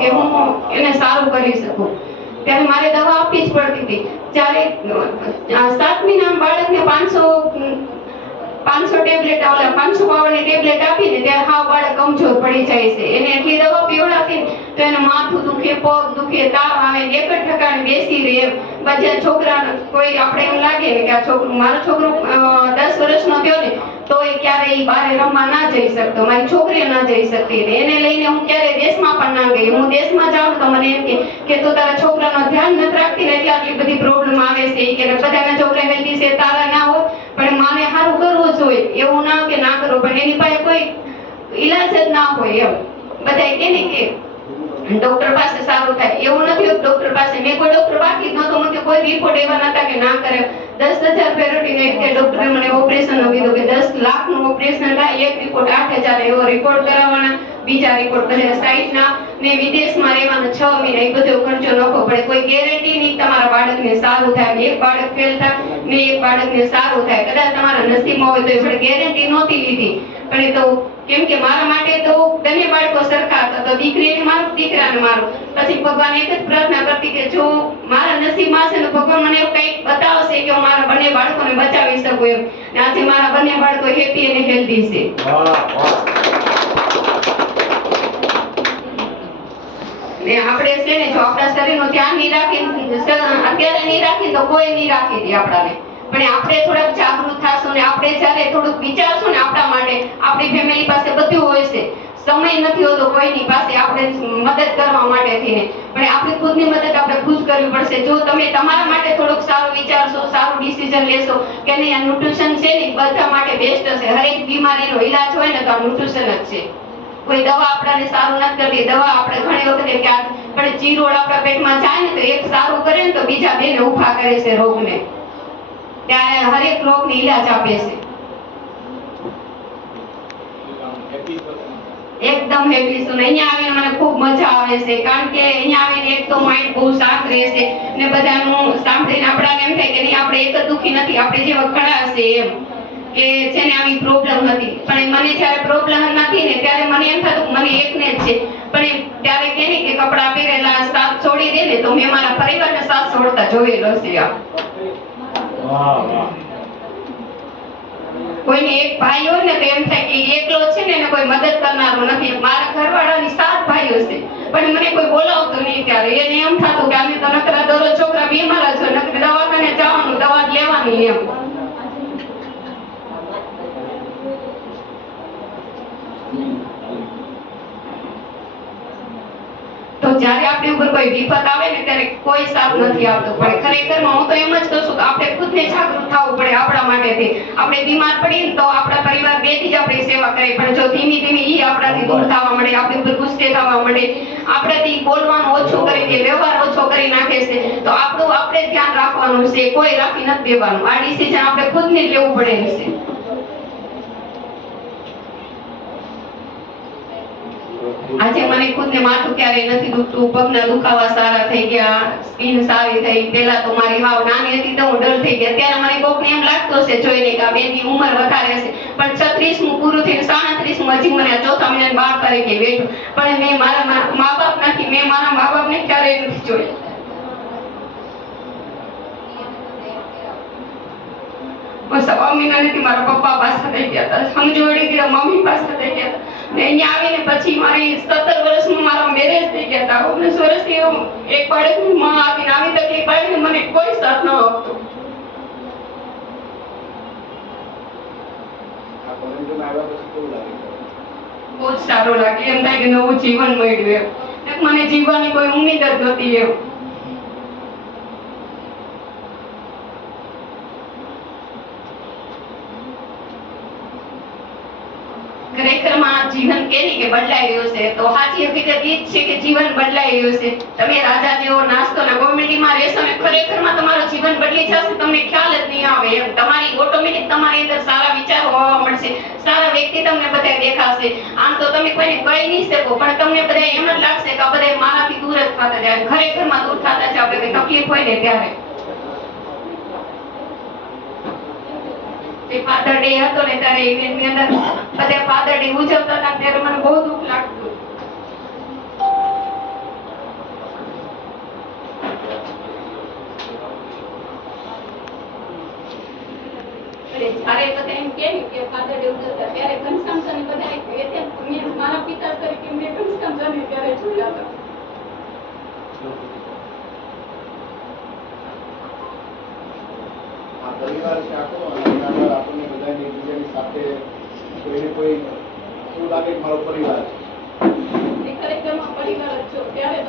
કે હું એને સારું કરી શકું, ત્યારે મારે દવા આપવી જ પડતી હતી. જ્યારે 7 મહિનાના બાળકને 500 ટેબ્લેટ 500 પાવરની ટેબ્લેટ આપીને ત્યારે હાવ બાળક કમજોર પડી જાય છે. એને એટલી દવા પીવડાવી તો એને માથું દુખે, પગ દુખે, તાવ આવે, એક જ ઠકાણે બેસી રહે. બધા છોકરા કોઈ આપણે એમ લાગે ને કે આ છોકરું, મારો છોકરો 10 વર્ષનો થયો ને તો એ ક્યારેય બહાર રમવા ના જઈ શકતો, મારી છોકરી ના જઈ શકતી. એને લઈને હું ક્યારે દેશમાં પણ ના ગઈ. હું દેશમાં જાઉં તો મને એમ કે તું તારા છોકરાનો ધ્યાન નથી રાખતી ને એટલે આટલી બધી પ્રોબ્લેમ આવે છે. કે બધાના છોકરા હેલ્ધી છે, તારા ના હોય, પણ માને સારું કરવું જોઈએ. એવું ના કે ના કરો, પણ એની પાસે કોઈ ઈલાજ જ ના હોય. એમ બધા કે ને કે ડોક્ટર પાસે સારું થાય, એવું નથી. ડોક્ટર પાસે મેં કોઈ ડોક્ટર બાકી જ નહોતો, મને કોઈ રિપોર્ટ એવા નતા કે ના કરે. 10,000 પેરોટીને કે ડોક્ટરે મને ઓપરેશન કીધું કે 10 લાખનું ઓપરેશન થાય, એક રિપોર્ટ 8,000 એવો રિપોર્ટ કરાવવાના, બીજા રિપોર્ટ બધા સાઈડના ને વિદેશમાં રહેવાના 6 મહિના, એ બધો ખર્ચો નખો પડે. કોઈ ગેરંટી નહીં તમારા બાળકને સારું થાય. એક બાળક ફેલ થાય ને એક બાળકને સારું થાય, કદાચ તમારા નસીબમાં હોય તો એ ગેરંટી નહોતી લીધી. પણ એ તો કેમ કે મારા માટે તો બંને બાળકો સરખા હતા, તો દીકરીને મારું, દીકરાને મારું. પછી ભગવાન એક જ પ્રાર્થના કરતી કે જો મારા નસીબમાં હશે ને ભગવાન મને કંઈક બતાવશે કે હું મારા બંને બાળકોને બચાવી શકું એમ. ને આજે મારા બંને બાળકો હેપી અને હેલ્ધી છે. ને આપણે છે ને જો આપણા શરીરનું ધ્યાન નહીં રાખીએ, અત્યારે નહીં રાખીએ તો કોઈ નહીં રાખી દે આપણાને. પણ આપણે થોડાક જાગૃત થાશું ને આપણે જ્યારે થોડુંક વિચારશું ને આપણા માટે, આપણી ફેમિલી પાસે બધું હોય છે, સમય નથી હોતો કોઈની પાસે આપણે મદદ કરવા માટે થઈને, પણ આપણી ખુદની મદદ આપણે ખુદ કરવી પડશે. જો તમે તમારા માટે થોડુંક સારું વિચારશો, સારું ડિસિઝન લેશો કે નહીં આ ન્યુટ્રિશન છે ને બધા માટે બેસ્ટ હશે. હરેક બીમારીનો ઈલાજ હોય ને તો આ ન્યુટ્રિશન જ છે. કોઈ દવા આપણને સારું નથી કરતી. દવા આપણે ઘણી વખતે કે આપણે ચીરોડ આપણા પેટમાં જાય ને તો એક સારું કરે ને તો બીજા બેને ઊભા કરે છે રોગને. ત્યારે હરેક રોગની ઈલાજ આપે છે. એકદમ હેપી છું. અહીંયા આવીને મને ખૂબ મજા આવે છે, કારણ કે અહીંયા આવીને એક તો માઇન્ડ બહુ શાંત રહેશે ને બધાનું સાંભળીને આપણને એમ થાય કે નહીં આપણે એક જ દુખી નથી, આપણે જે વખડા હશે એમ કે છે ને આવી પ્રોબ્લેમ હતી. પણ મને જ્યારે પ્રોબ્લેમ નથી ને ત્યારે મને એમ થતું મને એકને જ છે. પણ ત્યારે કે ને કે કપડા પહેરેલા સાથ છોડી દે ને તો મેં મારા પરિવારને સાથ છોડતા જોયેલો છે. કોઈને એક ભાઈ હોય ને તો એમ થાય કે એકલો છે ને એને કોઈ મદદ કરનારો નથી. મારા ઘરવાળાની 7 ભાઈઓ છે, પણ મને કોઈ બોલાવતું નહીં. ત્યારે એને એમ થતું કે અમે તો નકરા દરરોજ છોકરા બીમાર જ હોય, નકર દવાખાને જવાનું, દવા લેવાની એમ. તો જ્યારે આપણી ઉપર કોઈ વિપત આવે ને ત્યારે કોઈ સાથ નથી આવતો. પણ ખરેખરમાં હું તો એમ જ કહું છું કે આપણે ખુદને જાગૃત થવું પડે આપણા માટેથી. આપણે બીમાર પડીએ ને તો આપણા પરિવાર બેથી જ આપણી સેવા કરે, પણ જો ધીમે ધીમે ઈ આપણાથી દૂર થવા મળે, આપણી ઉપર ગુસ્સે થવા મળે, આપણાથી બોલવાનું ઓછું કરી દે, વ્યવહાર ઓછો કરી નાખે છે, તો આપણું આપણે ધ્યાન રાખવાનું છે, કોઈ રાખી નથી દેવાનું. આ ડિસિઝન આપણે ખુદને જ લેવું પડે છે. આજે મને ખુદને માથું ક્યારેય નથી દુખતું, પગના દુખાવા સારા થઈ ગયા, સ્કિન સારી થઈ. પહેલા તો મારી હાવ નાની હતી તો હું ડર થઈ ગઈ. અત્યારે મને કોકને એમ લાગતો હશે જોઈને કે આ બેની ઉંમર વધારે હશે, પણ 36મું પૂરું થઈને 37મું હજી મને આ ચોથા મહિનાની 12 તારીખે બેઠું. પણ મેં મારા મા બાપ નથી, મેં મારા મા બાપને ક્યારેય નથી જોયા. સવા મહિના નથી મારા પપ્પા પાસે થઈ ગયા હતા, સમજોડી ગયા મમ્મી પાસે થઈ ગયા હતા. ને અહીંયા આવીને પછી મારી 17 વર્ષમાં મારા મેરેજ થઈ ગયા હતા. 19 વર્ષથી એક બાળકની માં આવીને આવી તકલીફ આવીને મને કોઈ સાથ ન આપતો. બહુ જ સારું લાગે, એમ થાય કે નવું જીવન મળ્યું એમ. મને જીવવાની કોઈ ઉમ્મીદ જ નહોતી એમ. ખરેખરમાં જીવન કેની કે બદલાઈ રહ્યું છે, તો સાચી હકીકત એ જ છે કે જીવન બદલાઈ રહ્યું છે. તમે રાજા જેવો નાસ્તો ને કોમેડીમાં રહેશો ને ખરેખરમાં તમારું જીવન બદલી જશે, તમને ખ્યાલ જ નહીં આવે એમ. તમારી ઓટોમેટિક તમારી અંદર સારા વિચારો આવવા મળશે, સારા વ્યક્તિ તમને બધા દેખાશે. આમ તો તમે કોઈને કહી નહીં શકો, પણ તમને બધા એમ જ લાગશે કે આ બધા મારાથી દૂર જ થતા જાય. ખરેખરમાં દૂર થતા છે આપણે કઈ તકલીફ હોય ને ત્યારે. ફાધર ડે હતો ને ત્યારે ઇવેન્ટની અંદર બધા ફાધર ડે ઉજવતા હતા, ત્યારે મને બહુ દુઃખ લાગતું. કહ્યું કે ફાધર એવું હતા ત્યારે ઘનશ્યામ બધા મેં મારા પિતા તરીકે મેં ઘનશ્યામ ત્યારે જોયા હતા. આ પરિવાર છે આખો અને એના પર આપણને બધાને એકબીજાની સાથે કોઈને કોઈ એવું લાગે કે મારો પરિવાર છે. ખરેખરમાં પરિવાર જ છો ત્યારે